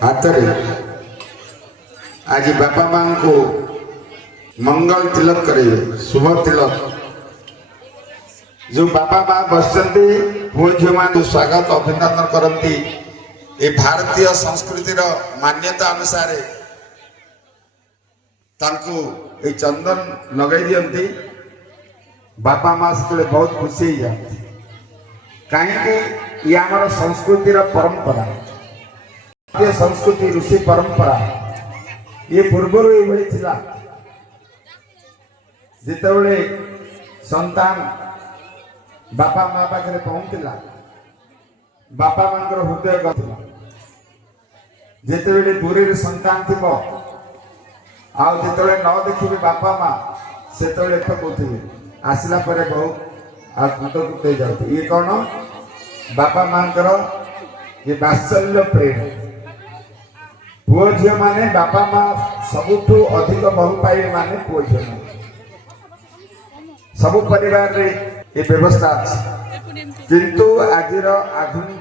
हाथ में आज बापा माँ को मंगल तिलक करेंगे, शुभ तिलक। जो बापा माँ बसते पुओ झील मान स्वागत अभिनंदन करती ये भारतीय संस्कृतिर मान्यता अनुसार तांको ये चंदन लगे दियंती। बापा माँ से बहुत खुशी हो जाती कहीं ये आमर संस्कृतिर परंपरा, ये संस्कृति ऋषि परंपरा ये पूर्वर ये जिते संतान बापा माँ पाखे पहुंचला बापा माँ हृदय गला जिते दूरी संतान थी आते न देखिए बापा माँ से कौथे आसला बहुत आत्मकृत हो जाती। ये कौन बापा माँ ये वात्सल्य प्रेम। पुओ झील माने बापा माँ सबुठु अधिक भल पाइबे माने पुओ झील माने। सबु परिवार रे ये व्यवस्था किंतु आज आधुनिक